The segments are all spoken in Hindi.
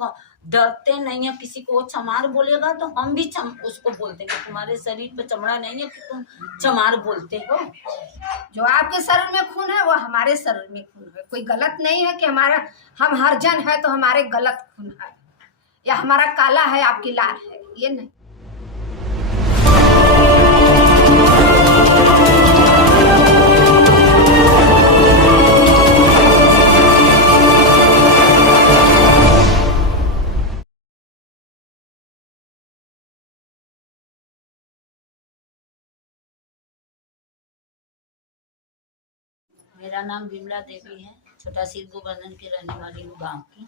लोग डरते नहीं है। किसी को चमार बोलेगा तो हम भी उसको बोलते हैं कि तुम्हारे शरीर पे चमड़ा नहीं है कि तुम चमार बोलते हो। जो आपके शरीर में खून है वो हमारे शरीर में खून है। कोई गलत नहीं है कि हमारा हम हरिजन है तो हमारे गलत खून है, या हमारा काला है आपकी लाल है, ये नहीं। मेरा नाम विमला देवी है, छोटा सी गोवर्धन की रहने वाली हूँ गाँव की।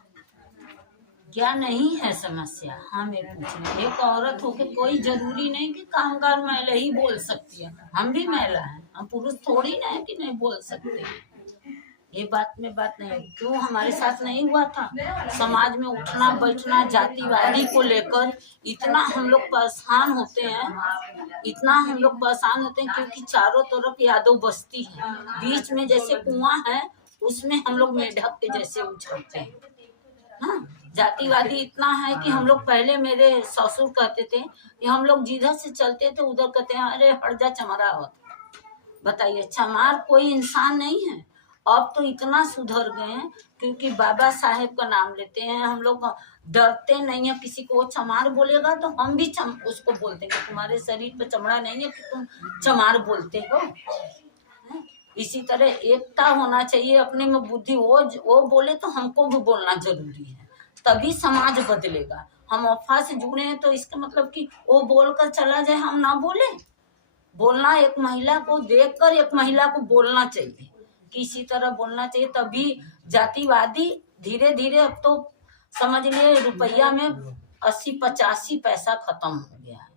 क्या नहीं है समस्या? हाँ, मैं पूछना, एक औरत होके कोई जरूरी नहीं कि कामगार महिला ही बोल सकती है। हम भी महिला हैं, हम पुरुष थोड़ी ना है कि नहीं बोल सकते। ये बात में बात नहीं। क्यों हमारे साथ नहीं हुआ था? समाज में उठना बैठना जातिवादी को लेकर इतना हम लोग परेशान होते हैं, इतना हम लोग परेशान होते हैं क्योंकि चारों तरफ यादव बस्ती है, बीच में जैसे कुआं है उसमें हम लोग मेढक के जैसे उछलते हैं। हाँ, जातिवादी इतना है कि हम लोग पहले, मेरे ससुर कहते थे कि हम लोग जिधर से चलते थे उधर कहते हैं अरे हट जा चमरा होता। बताइए, चमार कोई इंसान नहीं है। अब तो इतना सुधर गए हैं क्योंकि बाबा साहेब का नाम लेते हैं। हम लोग डरते नहीं है। किसी को चमार बोलेगा तो हम भी उसको बोलते हैं कि तुम्हारे शरीर पे चमड़ा नहीं है कि तुम चमार बोलते हो। इसी तरह एकता होना चाहिए अपने में बुद्धि। वो बोले तो हमको भी बोलना जरूरी है, तभी समाज बदलेगा। हम अफवाह से जुड़े हैं तो इसका मतलब कि वो बोलकर चला जाए, हम ना बोले। बोलना, एक महिला को देखकर एक महिला को बोलना चाहिए, किसी तरह बोलना चाहिए, तभी जातिवादी धीरे धीरे, अब तो समझ लिए रुपया में 80-85 पैसा खत्म हो गया है।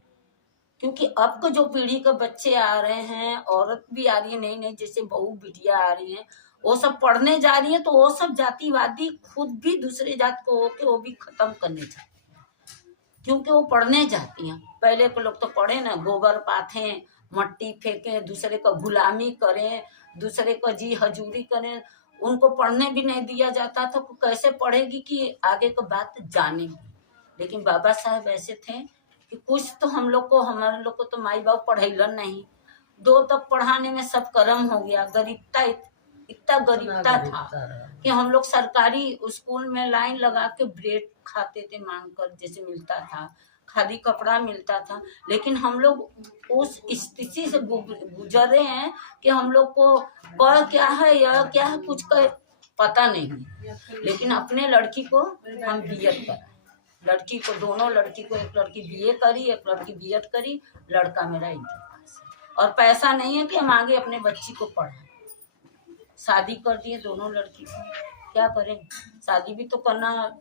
क्योंकि अब को जो पीढ़ी के बच्चे आ रहे हैं, औरत भी आ रही है नई नई, जैसे बहू बिटिया आ रही है, वो सब पढ़ने जा रही है, तो वो सब जातिवादी खुद भी दूसरे जात को होके वो भी खत्म करने चाहते हैं, क्योंकि वो पढ़ने जाती हैं। पहले के लोग तो पढ़े ना, गोबर पाथे, मट्टी फेंके, दूसरे का गुलामी करें, दूसरे का जी हजूरी करें। उनको पढ़ने भी नहीं दिया जाता था, तो कैसे पढ़ेगी कि आगे को बात जानेगी। लेकिन बाबा साहब ऐसे थे कि कुछ तो हम लोग को, हमारे लोग को तो माई बाप पढ़ैलन नहीं, 2 तक पढ़ाने में सब कर्म हो गया। गरीबता, इतना गरीबता था कि हम लोग सरकारी स्कूल में लाइन लगा के ब्रेड खाते थे मांग कर, जैसे मिलता था, खादी कपड़ा मिलता था। लेकिन हम लोग उस स्थिति से गुजरे हैं कि हम लोग को क्या है या क्या है कुछ का पता नहीं। लेकिन अपने लड़की को हम बीएड करा, लड़की को, दोनों लड़की को, एक लड़की बीए करी, एक लड़की बीएड करी, लड़का मेरा इंटर पास है। और पैसा नहीं है कि हम आगे अपने बच्ची को पढ़ाएं। शादी कर दिए दोनों लड़की को, क्या करें? शादी भी तो करना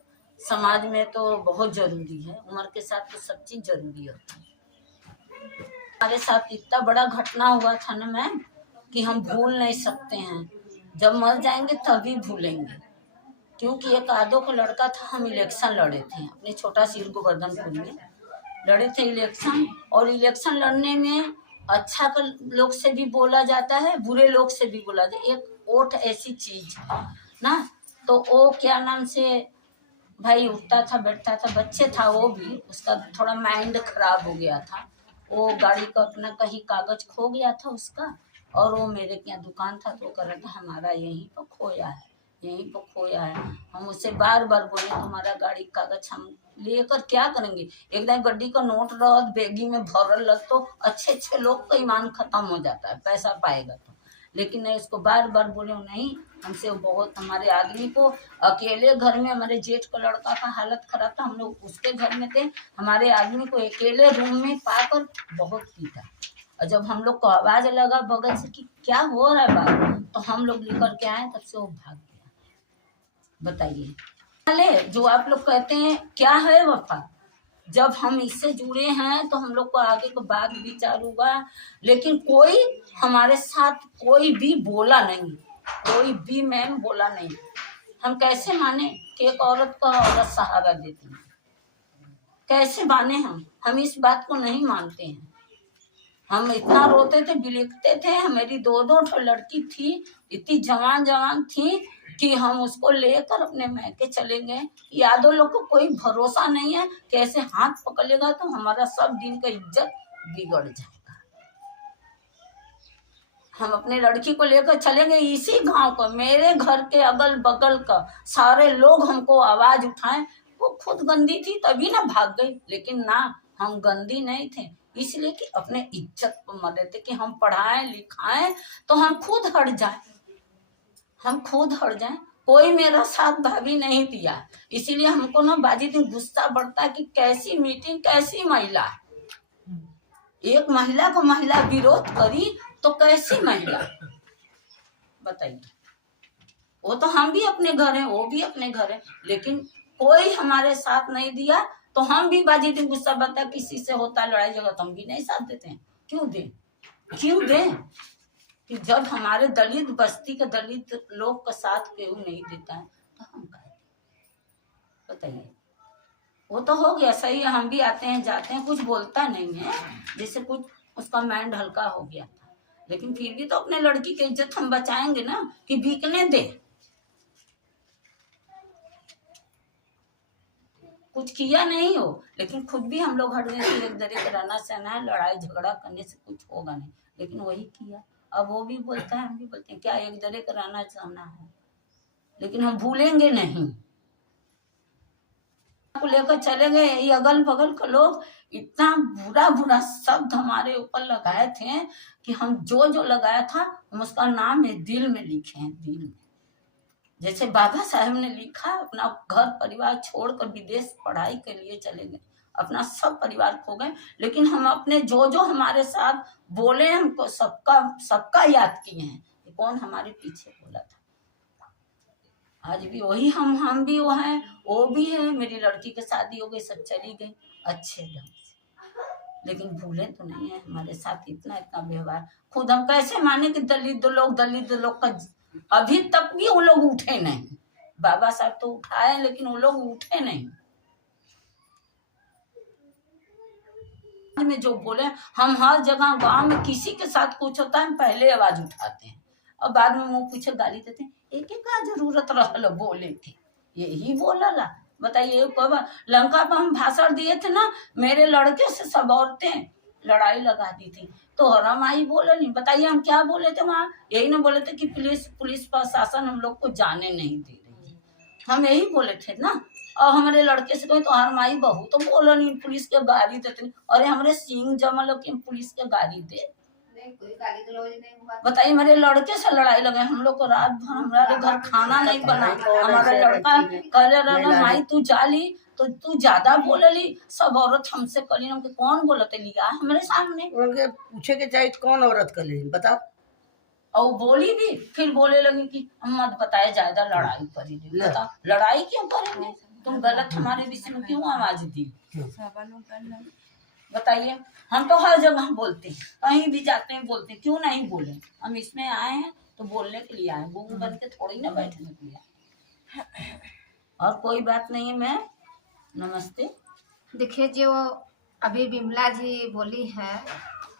समाज में तो बहुत जरूरी है। उम्र के साथ तो सब चीज जरूरी होती है। हमारे साथ इतना बड़ा घटना हुआ था ना मैम, कि हम भूल नहीं सकते हैं। जब मर जाएंगे तभी भूलेंगे। क्योंकि एक आदो का लड़का था, हम इलेक्शन लड़े थे अपने छोटा सी गोवर्धनपुर में, लड़े थे इलेक्शन। और इलेक्शन लड़ने में अच्छा लोग से भी बोला जाता है, बुरे लोग से भी बोला जाता है। एक वोट ऐसी चीज है ना, तो वो क्या नाम से भाई उठता था बैठता था, बच्चे था वो भी, उसका थोड़ा माइंड खराब हो गया था। वो गाड़ी का अपना कहीं कागज खो गया था उसका, और वो मेरे के यहाँ दुकान था, तो कह रहा था हमारा यहीं पर खोया है, यहीं पर खोया है। हम उससे बार बार बोले तुम्हारा गाड़ी कागज हम लेकर क्या करेंगे? एकदम गड्डी का नोट रह बैगी में भरल लग, तो अच्छे अच्छे लोग का ईमान खत्म हो जाता है, पैसा पाएगा तो। लेकिन नहीं, इसको बार बार बोले नहीं, हमसे बहुत, हमारे आदमी को अकेले घर में, हमारे जेठ का लड़का का हालत खराब था, हम लोग उसके घर में थे, हमारे आदमी को अकेले रूम में पाकर बहुत पीटा। और जब हम लोग को आवाज लगा बगल से कि क्या हो रहा है बात, तो हम लोग लेकर के आए, तब से वो भाग गया। बताइए, जो आप लोग कहते हैं क्या है वफा, जब हम इससे जुड़े हैं तो हम लोग को आगे को बात विचार होगा। लेकिन कोई हमारे साथ कोई भी बोला नहीं, कोई भी मैम बोला नहीं। हम कैसे माने कि एक औरत को औरत सहारा देती है? कैसे माने हम इस बात को नहीं मानते हैं। हम इतना रोते थे, बिलखते थे। मेरी 2-2 लड़की थी, इतनी जवान जवान थी कि हम उसको लेकर अपने मैके चले गए। यादव लोग को कोई भरोसा नहीं है कि ऐसे हाथ पकड़ेगा तो हमारा सब दिन का इज्जत बिगड़ जाएगा। हम अपने लड़की को लेकर चले गए इसी गांव को, मेरे घर के अगल बगल का सारे लोग हमको आवाज उठाए। वो खुद गंदी थी तभी ना भाग गई, लेकिन ना, हम गंदी नहीं थे, इसलिए कि अपने इज्जत पर मरे थे कि हम पढ़ाएं लिखाएं तो हम खुद हट जाए, हम खुद हट जाए। कोई मेरा साथ भाभी नहीं दिया, इसीलिए हमको ना बाजी दिन गुस्सा बढ़ता कि कैसी मीटिंग, कैसी महिला, एक महिला को महिला विरोध करी तो कैसी महिला, बताइए। वो तो हम भी अपने घर हैं, वो भी अपने घर है, लेकिन कोई हमारे साथ नहीं दिया तो हम भी बाजी दिन गुस्सा बढ़ता, किसी से होता लड़ाई झगड़ा तो हम भी नहीं साथ देते हैं। क्यों दें, क्यों दें? कि जब हमारे दलित बस्ती के दलित लोग का साथ केहू नहीं देता है तो हम कहें, बताइए। वो तो हो गया सही है, हम भी आते हैं जाते हैं, कुछ बोलता नहीं है, जैसे कुछ उसका माइंड हल्का हो गया था, लेकिन फिर भी तो अपने लड़की की इज्जत हम बचाएंगे ना कि बिकने दे। कुछ किया नहीं हो, लेकिन खुद भी हम लोग हट गए कि एक दरे रहना सहना है, लड़ाई झगड़ा करने से कुछ होगा नहीं, लेकिन वही किया। अब वो भी बोलता है, हम भी बोलते हैं, क्या एक दरे का रहना सहना है, लेकिन हम भूलेंगे नहीं। को लेकर चले गए, ये अगल बगल के लोग इतना बुरा बुरा शब्द हमारे ऊपर लगाए थे कि हम जो जो लगाया था हम उसका नाम है दिल में लिखे हैं, दिल में। जैसे बाबा साहब ने लिखा, अपना घर परिवार छोड़कर विदेश पढ़ाई के लिए चले गए, अपना सब परिवार खो गए, लेकिन हम अपने जो जो हमारे साथ बोले हमको सबका सबका याद किए हैं कि कौन हमारे पीछे बोला था। आज भी वही हम भी वो हैं, वो भी है। मेरी लड़की की शादी हो गई, सब चली गई अच्छे ढंग से, लेकिन भूले तो नहीं है हमारे साथ इतना इतना व्यवहार। खुद हम कैसे माने कि दलित लोग का अभी तक भी वो लोग उठे नहीं। बाबा साहब तो उठाए लेकिन वो लोग उठे नहीं। में जो बोले, हम हर जगह गांव में किसी के साथ कुछ होता है हम पहले आवाज उठाते हैं और बाद में मुंह पीछे गाली देते हैं। एक का जरूरत रहल बोले थे, यही बोलला। बताइए, लंका पर हम भाषण दिए थे ना, मेरे लड़के से सब औरतें लड़ाई लगा दी थी, तो हरम आई बोले नहीं। बताइए हम क्या बोले थे वहां? यही ना बोले थे कि पुलिस प्रशासन हम लोग को जाने नहीं दे रही है, हम यही बोले थे ना। और हमारे लड़के से कहे तो हर माई बहू तो बोलो नहीं, पुलिस के गाड़ी देते। अरे हमारे सिंह जमल कि पुलिस के गाड़ी दे, बताइए। मेरे लड़के से लड़ाई लगे, हम लोग को रात भर हमारे घर खाना नहीं बना। हमारा लड़का कहले रहना माई तू जा ली तो तू ज्यादा बोलली, सब औरत हमसे कली हम के कौन बोलते लिया हमारे सामने। उनके पूछे के चाहे कौन औरत कली बताओ, और बोली भी, फिर बोले लगी कि हम मत बताए, ज्यादा लड़ाई करेंगे। बताओ लड़ाई क्यों करेंगे? तुम गलत हमारे विषय में क्यों आवाज दी? बताइए। हम तो हर जगह बोलते हैं, कहीं भी जाते हैं बोलते हैं, क्यों नहीं बोले? हम इसमें आए हैं तो बोलने के लिए आए, गूंग बन के थोड़ी ना बैठने के लिए। और कोई बात नहीं है। मैं नमस्ते। देखिए, जो अभी विमला जी बोली है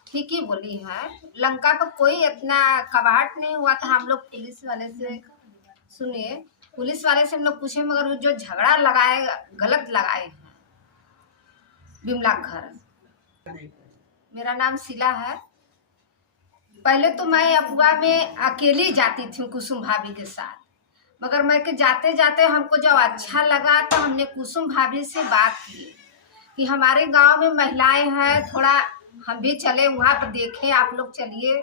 ठीक ही बोली है। लंका का कोई इतना कबाड़ नहीं हुआ था। हम लोग पुलिस वाले से सुनिए, पुलिस वाले से हम लोग पूछे, मगर वो जो झगड़ा लगाए गलत लगाए हैं। विमला घर, मेरा नाम शीला है। पहले तो मैं अपुआ में अकेली जाती थी कुसुम भाभी के साथ, मगर मैं के जाते जाते हमको जब अच्छा लगा तो हमने कुसुम भाभी से बात की कि हमारे गांव में महिलाएं हैं, थोड़ा हम भी चले वहाँ पर देखें, आप लोग चलिए।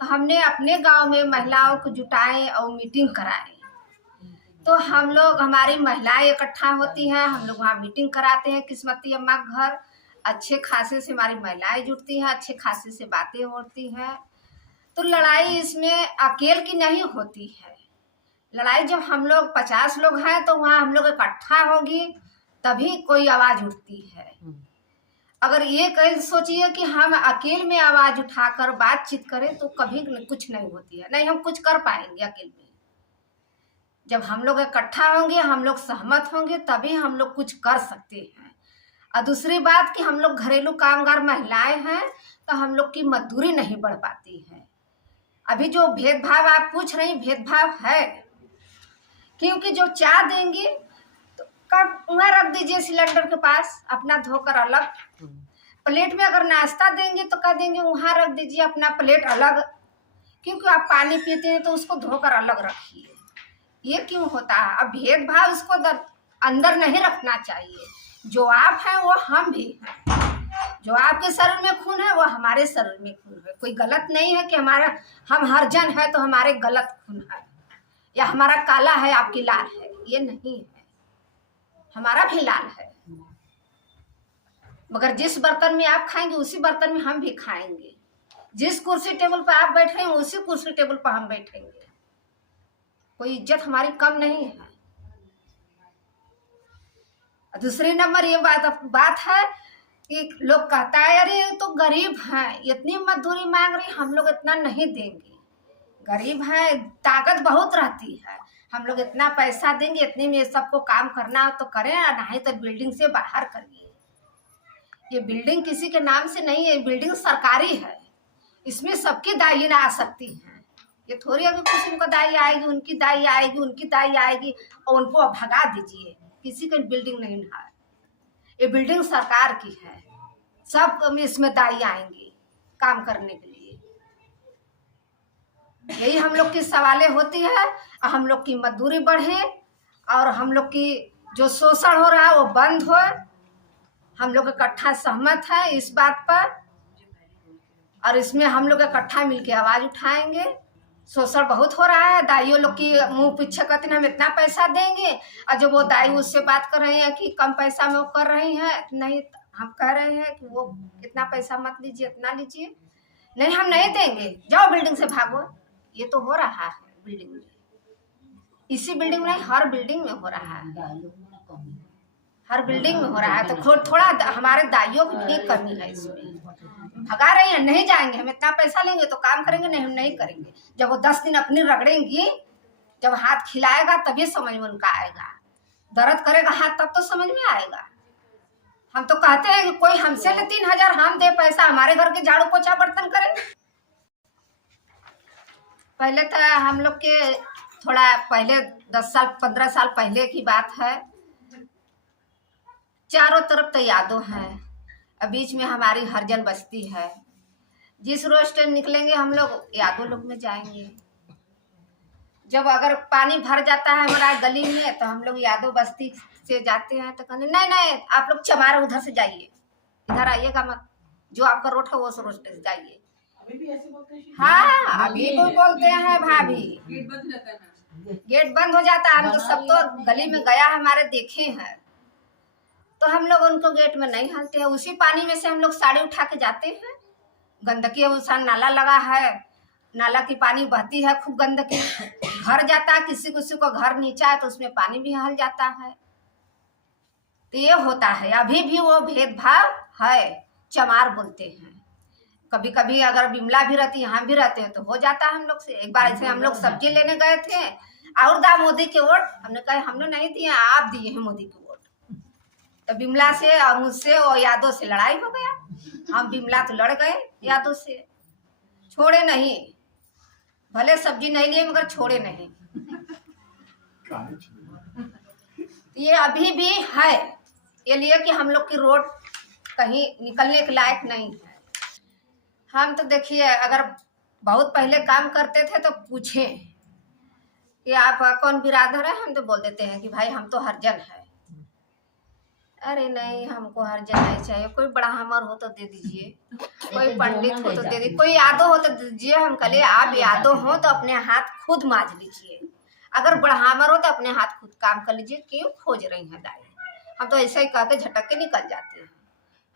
तो हमने अपने गांव में महिलाओं को जुटाए और मीटिंग कराए। तो हम लोग, हमारी महिलाएं इकट्ठा होती हैं, हम लोग वहाँ मीटिंग कराते हैं किस्मती अम्मा के घर। अच्छे खासे से हमारी महिलाएं जुटती हैं, अच्छे खासे से बातें होती हैं। तो लड़ाई इसमें अकेले की नहीं होती है। लड़ाई जब हम लोग 50 लोग हैं तो वहाँ हम लोग इकट्ठा होगी तभी कोई आवाज उठती है। अगर ये कहीं सोचिए कि हम अकेले में आवाज उठाकर बातचीत करें तो कभी कुछ नहीं होती है, नहीं हम कुछ कर पाएंगे अकेले में। जब हम लोग इकट्ठा होंगे, हम लोग सहमत होंगे, तभी हम लोग कुछ कर सकते हैं। और दूसरी बात कि हम लोग घरेलू कामगार महिलाएं हैं तो हम लोग की मजदूरी नहीं बढ़ पाती है। अभी जो भेदभाव आप पूछ रही, भेदभाव है क्योंकि जो चाय देंगी तो कब वहाँ रख दीजिए सिलेंडर के पास अपना धोकर अलग, प्लेट में अगर नाश्ता देंगे तो कह देंगे वहाँ रख दीजिए अपना प्लेट अलग, क्योंकि आप पानी पीते हैं तो उसको धोकर अलग रखिए। ये क्यों होता है? अब भेदभाव इसको अंदर नहीं रखना चाहिए। जो आप हैं वो हम भी हैं, जो आपके शरीर में खून है वो हमारे शरीर में खून है। कोई गलत नहीं है कि हम हरिजन है तो हमारे गलत खून है, या हमारा काला है आपकी लाल है, ये नहीं है, हमारा भी लाल है। मगर जिस बर्तन में आप खाएंगे उसी बर्तन में हम भी खाएंगे। जिस कुर्सी टेबल पर आप बैठे हैं उसी कुर्सी टेबल पर हम बैठेंगे। कोई इज्जत हमारी कम नहीं है। दूसरी नंबर ये बात है कि लोग कहता है अरे ये तो गरीब है, इतनी मजदूरी मांग रही, हम लोग इतना नहीं देंगे। गरीब है, ताकत बहुत रहती है, हम लोग इतना पैसा देंगे, इतने में सबको काम करना हो तो करें, नहीं तो बिल्डिंग से बाहर करिए। ये बिल्डिंग किसी के नाम से नहीं है, बिल्डिंग सरकारी है, इसमें सबकी दाई आ सकती है। ये थोड़ी अगर किसी को दाई आएगी, उनकी दाई आएगी, उनकी दाई आएगी और उनको भगा दीजिए। किसी की बिल्डिंग नहीं है, ये बिल्डिंग सरकार की है, सब इसमें दाई आएंगी काम करने के लिए। यही हम लोग की सवालें होती है, हम लोग की मजदूरी बढ़े और हम लोग की जो शोषण हो रहा है वो बंद हो। हम लोग इकट्ठा सहमत है इस बात पर, और इसमें हम लोग इकट्ठा मिलके आवाज उठाएंगे। शोषण बहुत हो रहा है, दाइयों लोग की मुंह पीछे कहते हैं हम इतना पैसा देंगे, और जब वो दाई उससे बात कर रहे हैं कि कम पैसा में वो कर रही हैं, नहीं हम कह रहे हैं कि वो इतना पैसा मत लीजिए, इतना लीजिए, नहीं हम नहीं देंगे, जाओ बिल्डिंग से भागो। ये तो हो रहा है बिल्डिंग में, इसी बिल्डिंग में हर बिल्डिंग में हो रहा है, हर बिल्डिंग में हो रहा है। तो थोड़ा हमारे दाइयों की भी कमी है इसमें। भगा रही हैं, नहीं जाएंगे, हम इतना पैसा लेंगे तो काम करेंगे, नहीं हम नहीं करेंगे। जब वो 10 दिन अपनी रगड़ेंगी, जब हाथ खिलाएगा तभी समझ में उनका आएगा, दर्द करेगा हाथ तब तो समझ में आएगा। हम तो कहते हैं कि कोई हमसे ले 3000 हम दे पैसा, हमारे घर के झाड़ू पोछा बर्तन करें। पहले तो हम लोग के थोड़ा पहले 10 साल 15 साल पहले की बात है, चारों तरफ तो यादों हैं, बीच में हमारी हरिजन बस्ती है। जिस रोज ट्रेन निकलेंगे हम लोग यादों लोग में जाएंगे। जब अगर पानी भर जाता है हमारा गली में तो हम लोग यादव बस्ती से जाते हैं, तो कहते नहीं आप लोग चमार उधर से जाइए, इधर आइएगा मत, जो आपका रोड है वो रोड से जाइए। हाँ अभी तो बोलते हैं भाभी, गेट बंद हो जाता है। हम तो सब तो गली में गया हमारे देखे हैं, तो हम लोग उनको गेट में नहीं हालते हैं। उसी पानी में से हम लोग साड़ी उठा के जाते हैं। गंदगी उसा नाला लगा है, नाला की पानी बहती है, खूब गंदगी भर जाता है। किसी को घर नीचा है तो उसमें पानी भी हल जाता है। तो ये होता है, अभी भी वो भेदभाव है, चमार बोलते हैं। कभी कभी अगर बिमला भी रहती, यहाँ भी रहते हैं तो हो जाता है हम लोग से। एक बार ऐसे हम लोग सब्जी लेने गए थे, और दा मोदी के वोट, हमने कहा हमने नहीं दिए, आप दिए हैं मोदी के वोट। तो बिमला से और मुझसे और यादव से लड़ाई हो गया। हम बिमला तो लड़ गए, यादव से छोड़े नहीं, भले सब्जी नहीं लिए मगर छोड़े नहीं। ये अभी भी है, ये लिए कि हम लोग की रोड कहीं निकलने के लायक नहीं है। हम तो देखिए अगर बहुत पहले काम करते थे तो पूछें कि आप कौन बिरादर है, हम तो बोल देते हैं कि भाई हम तो हरिजन है। अरे नहीं हमको हरिजन नहीं चाहिए, कोई ब्राह्मण हो तो दे दीजिए, कोई पंडित हो तो दे दीजिए, कोई यादव हो तो दे दीजिए। हम कहे आप यादव हो तो अपने हाथ खुद मांज लीजिए, अगर ब्राह्मण हो तो अपने हाथ खुद काम कर लीजिए, क्यों खोज रही हैं दाई। हम तो ऐसे ही कह के झटक के निकल जाते हैं,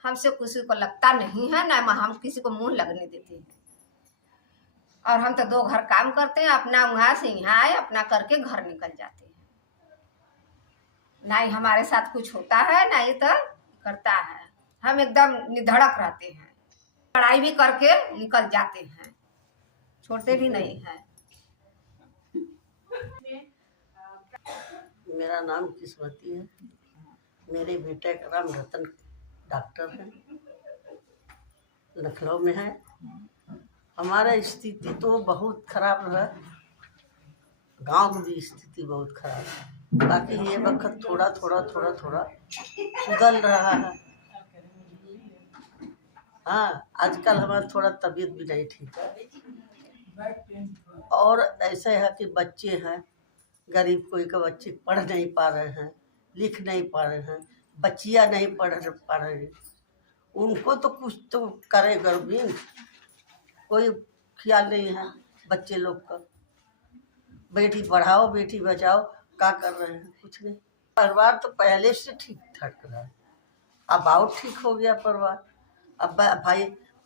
हमसे किसी को लगता नहीं है, ना हम किसी को मुंह लगने देते हैं। और हम तो 2 घर काम करते हैं, अपना वहाँ से यहाँ आए, अपना करके घर निकल जाते हैं। ना ही हमारे साथ कुछ होता है, ना ही तो करता है। हम एकदम निधड़क रहते हैं, लड़ाई भी करके निकल जाते हैं, छोड़ते भी नहीं है। मेरा नाम किस्मती है, मेरे बेटे का नाम रतन डॉक्टर हैं, लखनऊ में है। हमारा स्थिति तो बहुत खराब है, गांव में भी स्थिति बहुत खराब है। बाकी ये वक्त थोड़ा थोड़ा थोड़ा थोड़ा सुधर रहा है। हाँ, आजकल हमारा थोड़ा तबीयत भी नहीं ठीक है। और ऐसे है कि बच्चे हैं, गरीब कोई के बच्चे पढ़ नहीं पा रहे हैं, लिख नहीं पा रहे हैं, बच्चियाँ नहीं पढ़ पा रही, उनको तो कुछ तो करे गवर्नमेंट, कोई ख्याल नहीं है बच्चे लोग का। बेटी पढ़ाओ बेटी बचाओ, क्या कर रहे हैं? कुछ नहीं। परिवार तो पहले से ठीक ठाक रहा है, अब और ठीक हो गया परिवार। अब भाई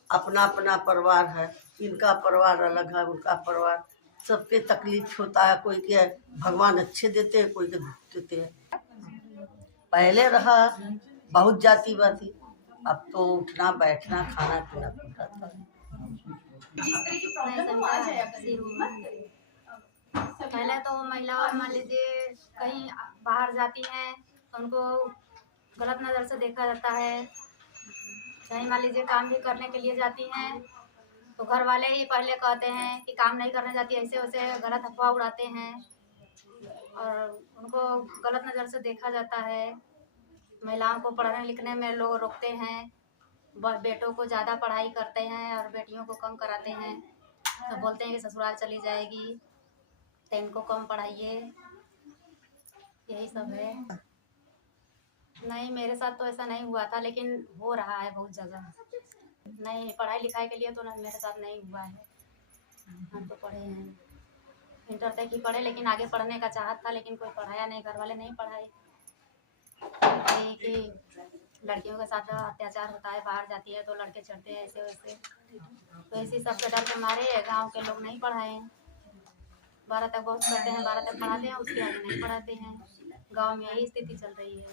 अपना अपना परिवार है, इनका परिवार अलग है, उनका परिवार, सबके तकलीफ होता है। कोई के भगवान अच्छे देते हैं, कोई के दुख देते हैं। पहले रहा बहुत जाति बाती, अब तो उठना बैठना खाना पीना पड़ता था। पहले तो महिला मान लीजिए कहीं बाहर जाती हैं तो उनको गलत नज़र से देखा जाता है। चाहे मान लीजिए काम भी करने के लिए जाती हैं तो घर वाले ही पहले कहते हैं कि काम नहीं करने जाती, ऐसे वैसे गलत अफवाह उड़ाते हैं और उनको गलत नज़र से देखा जाता है। महिलाओं को पढ़ने लिखने में लोग रोकते हैं, बेटों को ज़्यादा पढ़ाई करते हैं और बेटियों को कम कराते हैं। तो बोलते हैं कि ससुराल चली जाएगी तो इनको कम पढ़ाइए, यही सब है। नहीं, मेरे साथ तो ऐसा नहीं हुआ था, लेकिन हो रहा है बहुत जगह। नहीं, पढ़ाई लिखाई के लिए तो मेरे साथ नहीं हुआ है। हम तो पढ़े हैं, इंटर तक ही पढ़े, लेकिन आगे पढ़ने का चाहत था लेकिन कोई पढ़ाया नहीं, घर वाले नहीं पढ़ाए। कि लड़कियों के साथ अत्याचार होता है, बाहर जाती है तो लड़के चढ़ते हैं ऐसे वैसे, तो इसी सब के डर के मारे गांव के लोग नहीं पढ़ाए। 12 तक बहुत करते हैं, 12 तक पढ़ाते हैं, उसके आगे नहीं पढ़ाते हैं। गांव में यही स्थिति चल रही है।